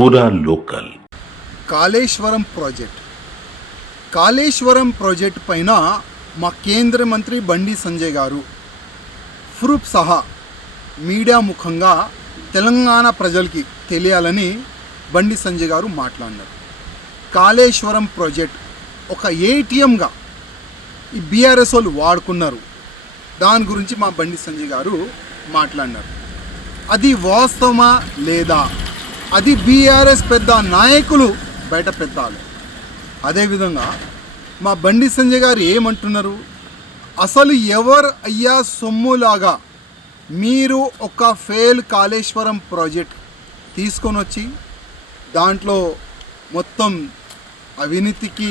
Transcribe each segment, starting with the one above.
पूरा local. Kaleshwaram project పైన మా కేంద్ర మంత్రి బండి సంజయ్ గారు ప్రూఫ్ సహా మీడియా ముఖంగా తెలంగాణ ప్రజలకి తెలియాలని బండి సంజయ్ గారు మాట్లాడినారు. కాళేశ్వరం ప్రాజెక్ట్ ఒక ఏటీఎంగా ఈ బీఆర్ఎస్ వాళ్ళు వాడుకున్నారు. దాని గురించి మా బండి సంజయ్ గారు మాట్లాడినారు. అది వాస్తవమా లేదా, అది బీఆర్ఎస్ పెద్ద నాయకులు బయట పెట్టాలి. అదేవిధంగా మా బండి సంజయ్ గారు ఏమంటున్నారు, అసలు ఎవరు అయ్యా సొమ్ములాగా మీరు ఒక ఫెయిల్ కాళేశ్వరం ప్రాజెక్ట్ తీసుకొని వచ్చి దాంట్లో మొత్తం అవినీతికి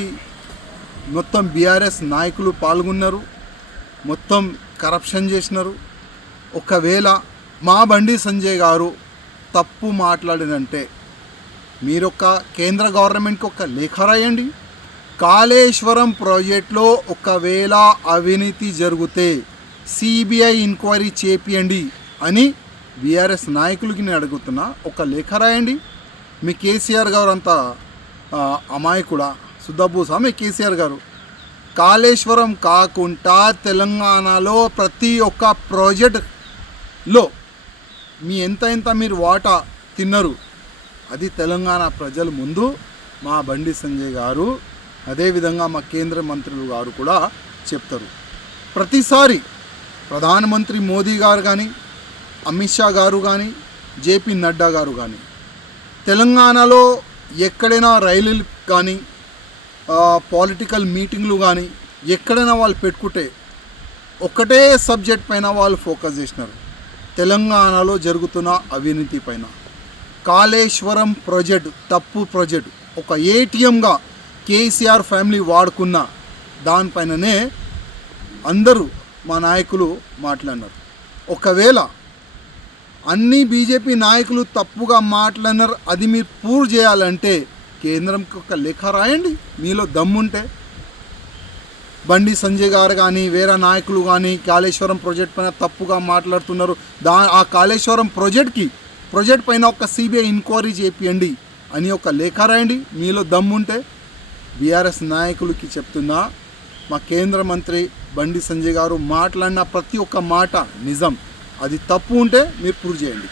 మొత్తం బీఆర్ఎస్ నాయకులు పాల్గొన్నారు, మొత్తం కరప్షన్ చేసినారు. ఒకవేళ మా బండి సంజయ్ గారు తప్పు మాట్లాడినంటే మీరొక కేంద్ర గవర్నమెంట్కి ఒక లేఖ రాయండి. కాళేశ్వరం ప్రాజెక్టులో ఒకవేళ అవినీతి జరిగితే సిబిఐ ఎంక్వైరీ చేపియండి అని బీఆర్ఎస్ నాయకులకి నేను అడుగుతున్నా. ఒక లేఖ రాయండి. మీ కేసీఆర్ గారు అంత అమాయకుడా, సుద్దబూసా మీ కేసీఆర్ గారు? కాళేశ్వరం కాకుండా తెలంగాణలో ప్రతి ఒక్క ప్రాజెక్టులో మీ ఎంత మీరు వాటా తిన్నారు అది తెలంగాణ ప్రజల ముందు మా బండి సంజయ్ గారు అదేవిధంగా మా కేంద్ర మంత్రులు గారు కూడా చెప్తారు. ప్రతిసారి ప్రధానమంత్రి మోదీ గారు కానీ, అమిత్ షా గారు కానీ, జేపీ నడ్డా గారు కానీ తెలంగాణలో ఎక్కడైనా రైలులు కానీ పొలిటికల్ మీటింగ్లు కానీ ఎక్కడైనా వాళ్ళు పెట్టుకుంటే ఒకటే సబ్జెక్ట్ పైన వాళ్ళు ఫోకస్ చేసినారు, తెలంగాణలో జరుగుతున్న అవినీతి పైన. కాళేశ్వరం ప్రాజెక్టు తప్పు ప్రాజెక్టు, ఒక ఏటీఎంగా కేసీఆర్ ఫ్యామిలీ వాడుకున్న దానిపైననే అందరూ మా నాయకులు మాట్లాడినారు. ఒకవేళ అన్ని బీజేపీ నాయకులు తప్పుగా మాట్లాడినారు, అది మీరు ప్రూవ్ చేయాలంటే కేంద్రంకి ఒక లేఖ రాయండి. మీలో దమ్ముంటే బండి సంజయ్ గారు కానీ వేరే నాయకులు కానీ కాళేశ్వరం ప్రాజెక్ట్ పైన తప్పుగా మాట్లాడుతున్నారు, ఆ కాళేశ్వరం ప్రాజెక్ట్ పైన ఒక సిబిఐ ఎంక్వైరీ చేపియండి అని ఒక లేఖ రాయండి. మీలో దమ్ముంటే బీఆర్ఎస్ నాయకులకి చెప్తున్నా, మా కేంద్ర మంత్రి బండి సంజయ్ గారు మాట్లాడిన ప్రతి ఒక్క మాట నిజం, అది తప్పు ఉంటే మీరు ప్రూవ్ చేయండి.